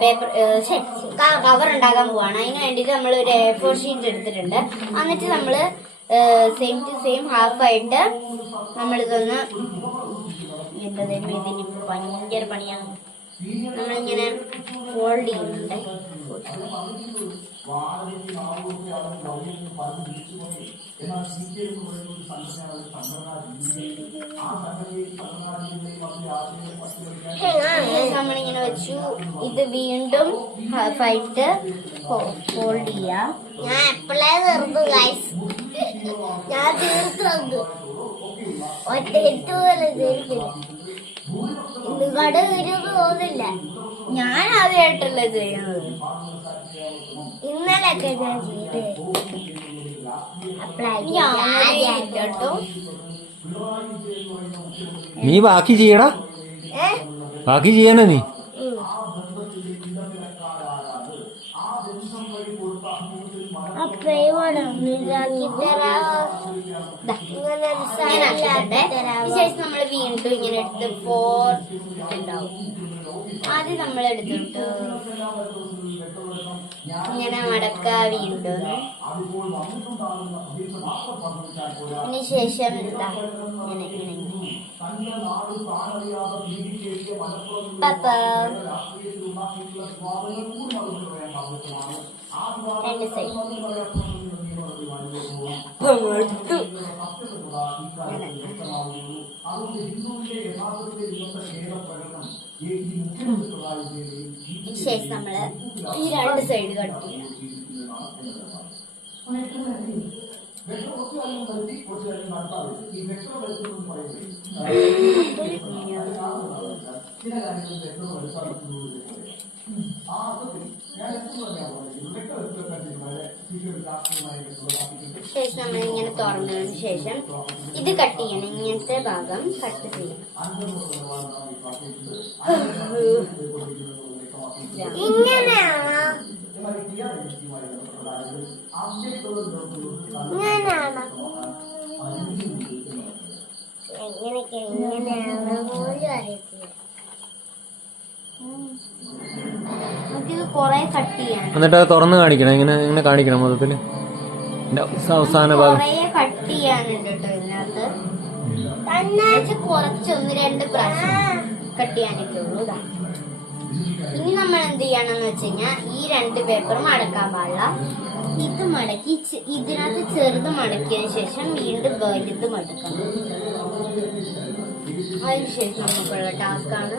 Paper cover ഉണ്ടാക്കാൻ പോവാണ്. അതിന് വേണ്ടിയിട്ട് നമ്മൾ ഒരു A4 ഷീറ്റ് എടുത്തിട്ടുണ്ട്. എന്നിട്ട് നമ്മൾ സെയിം ടു സെയിം ഹാഫായിട്ട് നമ്മളിതൊന്ന് ഇതിനിപ്പോൾ ഭയങ്കര പണിയാണ്. നമ്മളിങ്ങനെ ഫോൾഡ് ചെയ്യുന്നുണ്ട്. നമ്മളിങ്ങനെ വെച്ചു. ഇത് വീണ്ടും ഹാഫായിട്ട് ഫോൾഡ് ചെയ്യാം. ഞാൻ എപ്പോഴേ തീർത്തു ഗൈസ്, ഞാൻ തീർത്തു ഒറ്റ എട്ട് പോലെ തീർക്കില്ല. ഇന്ന് കട തീരുന്നു തോന്നില്ല. ഞാൻ ആദ്യമായിട്ടല്ലേ ചെയ്യുന്നത്. ഇന്നലെയൊക്കെ ഞാൻ ചെയ്ത് കേട്ടോ. നീ ബാക്കി ചെയ്യടാ, ബാക്കി ചെയ്യാനാ നീ. ശേഷം നമ്മൾ വീണ്ടും ഇങ്ങനെ എടുത്ത് 4 ഉണ്ടാവും. ആദ്യം നമ്മൾ എടുത്തിട്ട് ഇങ്ങനെ മടക്ക വീണ്ടും. അതിന് ശേഷം എന്താ ഇങ്ങനെ രണ്ട് സൈഡ് ശേഷം നമ്മള് ഈ രണ്ട് സൈഡ് കട്ട് ചെയ്യാം. ശേഷം നമ്മൾ ഇങ്ങനെ തുറന്നതിന് ശേഷം ഇത് കട്ട് ചെയ്യണം. ഇങ്ങനത്തെ ഭാഗം കട്ട് ചെയ്യണം. ഇങ്ങനെയാണോ? എങ്ങനെയൊക്കെ ഇങ്ങനെയാണോ പോലും അറിയത്തില്ല. നമുക്കിത് കൊറേ കട്ട് ചെയ്യണം. എന്നിട്ട് അത് തുറന്ന് കാണിക്കണം. ഇങ്ങനെ ഇങ്ങനെ കാണിക്കണം മൊത്തത്തില്. അവസാന ഭാഗം കൊറേ കട്ട് ചെയ്യാനുണ്ട് കേട്ടോ ഇതിനകത്ത്. കുറച്ച് 1-2 പ്രാവശ്യം കട്ട് ചെയ്യാനൊക്കെ ഉള്ളൂ. ഇനി നമ്മൾ എന്ത് ചെയ്യണമെന്ന് വെച്ച് കഴിഞ്ഞാൽ ഈ 2 പേപ്പർ മടക്കാൻ പാടില്ല. ഇത് മടക്കി ഇതിനകത്ത് ചെറുത് മടക്കിയതിന് ശേഷം വീണ്ടും വലുത് മടക്കണം. അതിനുശേഷം നമുക്കുള്ള ടാസ്ക് ആണ്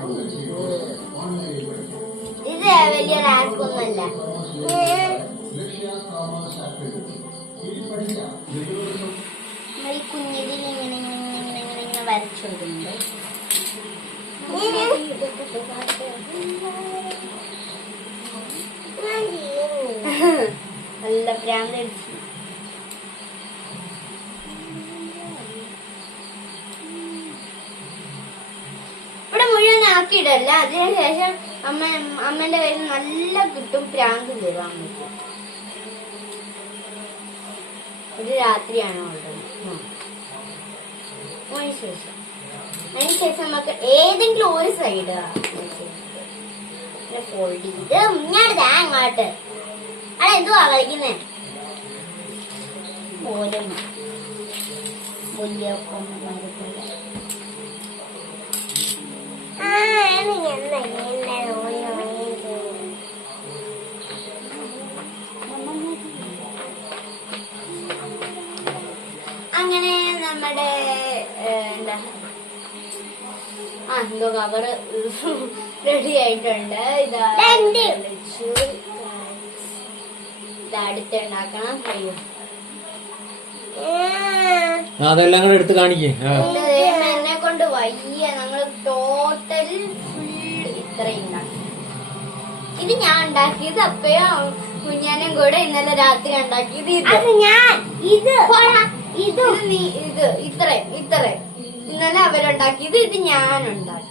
ഇത്. വലിയ ടാസ്ക് ഒന്നുമല്ല. നമ്മൾ ഈ കുഞ്ഞിതിൽ ഇങ്ങനെ ഇങ്ങനെ ഇങ്ങനെ ഇങ്ങനെ വരച്ചോടുന്നുണ്ട്. നല്ല ഭ്രാന്ത് അടിച്ചു. ഇവിടെ മുഴുവൻ ആക്കിയിടല്ല. അതിനുശേഷം അമ്മേന്റെ കയ്യിൽ നല്ല കിട്ടും. ഭ്രാന്ത് തരും അമ്മയ്ക്ക്. ഒരു രാത്രിയാണ് ഉള്ളത്. അതിനുശേഷം നമുക്ക് ഏതെങ്കിലും ഒരു സൈഡ് ഫോൾഡ് ചെയ്ത് ഇങ്ങോട്ട് അങ്ങോട്ട്. അവിടെ എന്തുവാ കളിക്കുന്നേ? പോലും വലിയ അങ്ങനെ നമ്മുടെ എന്താ എന്തോ കവറ് റെഡി ആയിട്ടുണ്ട്. ഇതാ അടുത്തുണ്ടാക്കണം. അയ്യോ അതെല്ലാം കൂടെ എടുത്ത് കാണിക്കേ. എന്നെ കൊണ്ട് വയ്യ. ഞങ്ങൾ ടോട്ടൽ ഫുൾ ഇത്രയും ഉണ്ടാക്കി. ഇത് ഞാൻ ഉണ്ടാക്കിയത്. അപ്പയോ കുഞ്ഞാനും കൂടെ ഇന്നലെ രാത്രി ഉണ്ടാക്കിയത്. ഇത് ഇത്രയും ഇന്നലെ അവരുണ്ടാക്കിയത്. ഇത് ഞാൻ ഉണ്ടാക്കി.